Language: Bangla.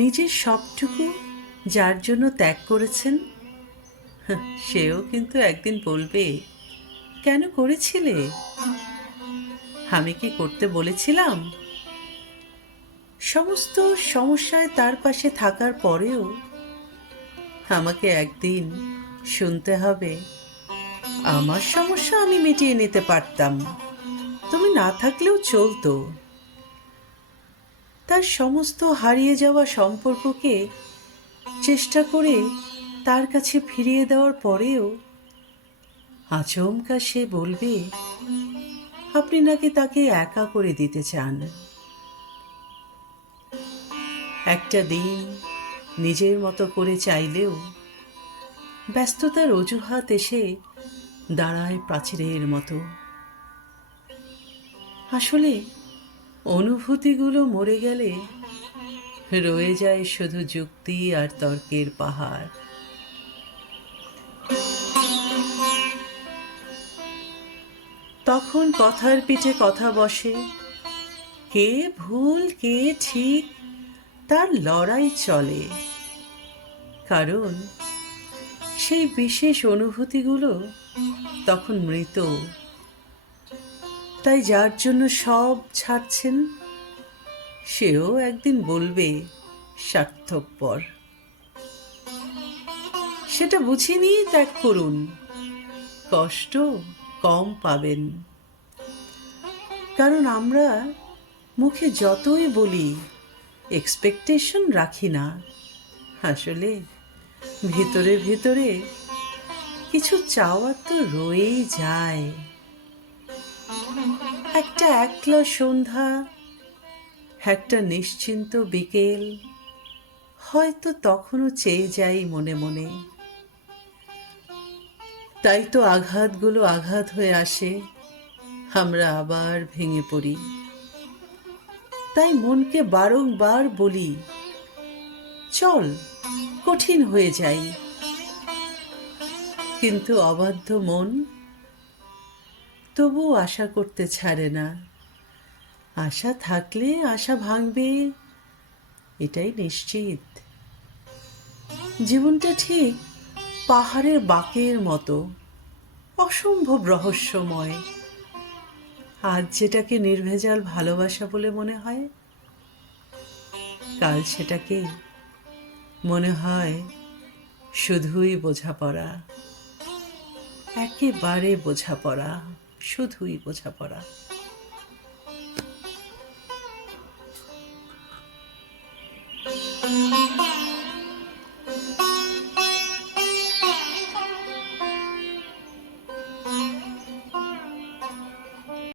নিজের সবটুকু যার জন্য ত্যাগ করেছেন, সেও কিন্তু একদিন বলবে, কেন করেছিলে? আমি কি করতে বলেছিলাম? সমস্ত সমস্যায় তার পাশে থাকার পরেও আমাকে একদিন শুনতে হবে, আমার সমস্যা আমি মিটিয়ে নিতে পারতাম, তুমি না থাকলেও চলতো। তার সমস্ত হারিয়ে যাওয়া সম্পর্ককে চেষ্টা করে তার কাছে ফিরিয়ে দেওয়ার পরেও আচমকা সে বলবে, আপনি নাকি তাকে একা করে দিতে চান। একটা দিন নিজের মতো করে চাইলেও ব্যস্ততার অজুহাত এসে দাঁড়ায় প্রাচীরের মতো। আসলে অনুভূতিগুলো মরে গেলে রয়ে যায় শুধু যুক্তি আর তর্কের পাহাড়। তখন কথার পিঠে কথা বসে, কে ভুল কে ঠিক তার লড়াই চলে। কারণ সেই বিশেষ অনুভূতিগুলো তখন মৃত। তাই যার জন্য সব ছাড়ছেন, সেও একদিন বলবে স্বার্থপর। সেটা বুঝে নিয়ে ত্যাগ করুন, কষ্ট কম পাবেন। কারণ আমরা মুখে যতই বলি এক্সপেকটেশন রাখি না, আসলে ভিতরে ভিতরে কিছু চাওয়া তো রয়েই যায়। একটা একলা সন্ধ্যা, একটা নিশ্চিন্ত বিকেল, হয়তো তখনও চেয়ে যাই মনে মনে। তাই তো আঘাতগুলো আঘাত হয়ে আসে, আমরা আবার ভেঙে পড়ি। তাই মনকে বারংবার বলি, চল কঠিন হয়ে যাই। কিন্তু অবাধ্য মন তবু আশা করতে ছাড়ে না। আশা থাকলে আশা ভাঙবে, এটাই নিশ্চিত। জীবনটা ঠিক পাহাড়ের বাঁকের মতো, অসম্ভব রহস্যময়। আজ যেটাকে নির্ভেজাল ভালোবাসা বলে মনে হয়, কাল সেটাকে মনে হয় শুধুই বোঝাপড়া, একেবারে বোঝাপড়া, শুধুই বোঝাপড়া।